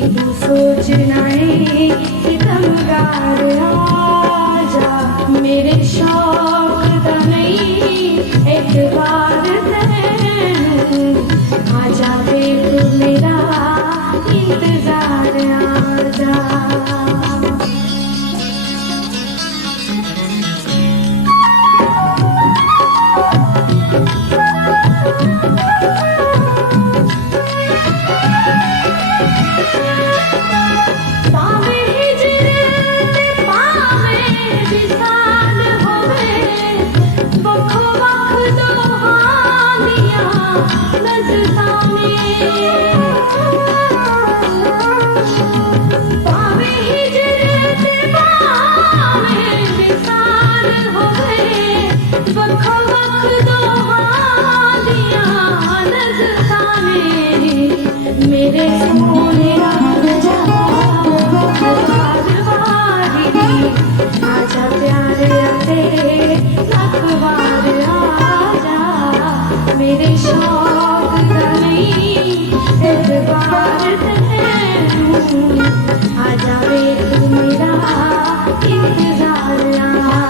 तू सोचना है सितमगार आजा मेरे शौक दा नहीं एतबार तैनू आजा वे तू मेरा इंतजार आजा मेरे सोने राजा आजा प्यारे तेरे लखवार आजा मेरे शौक दा नहीं एतबार तैनू आजा वे तू मेरा इंतजार आजा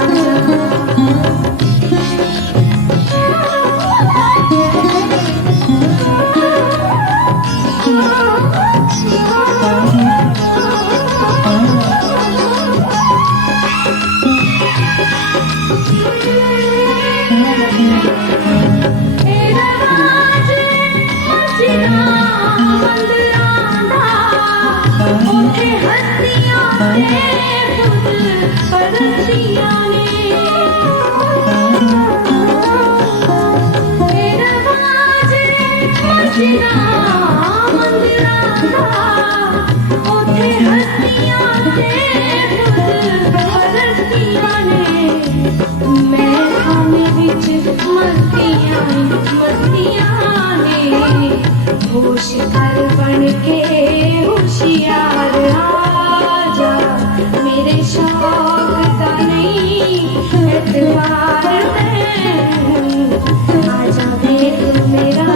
होश कर बन के होशियार आजा मेरे शौक का नहीं एतबार तैनू आजा वे तू मेरा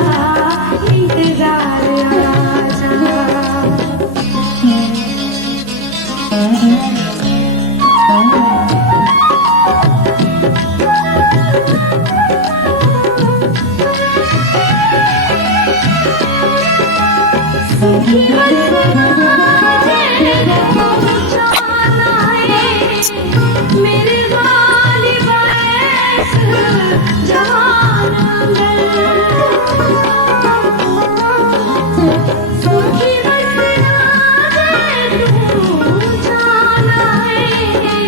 इंतजार आजा मेरे वाली बाएस जहान सुखी जाना है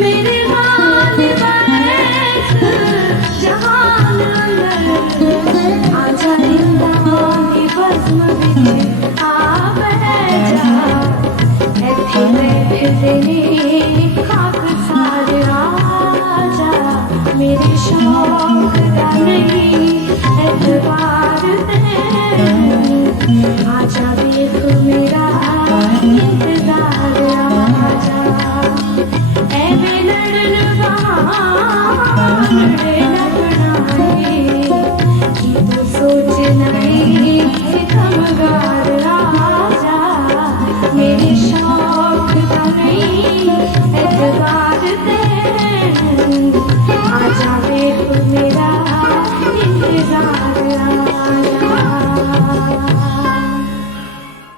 मेरे वाली बाएस जहान आजा इंदानी बस्म बिच आ बैठा ऐथी बैठे खाक सारे आजा मेरे शौक दा नहीं एतबार तैनू आजा वे तू मेरा इंतजार आजा ऐवे लड़न बहाने लगना है कि तू सोचना है सितमगार आजा मेरे शौक दा नहीं एतबार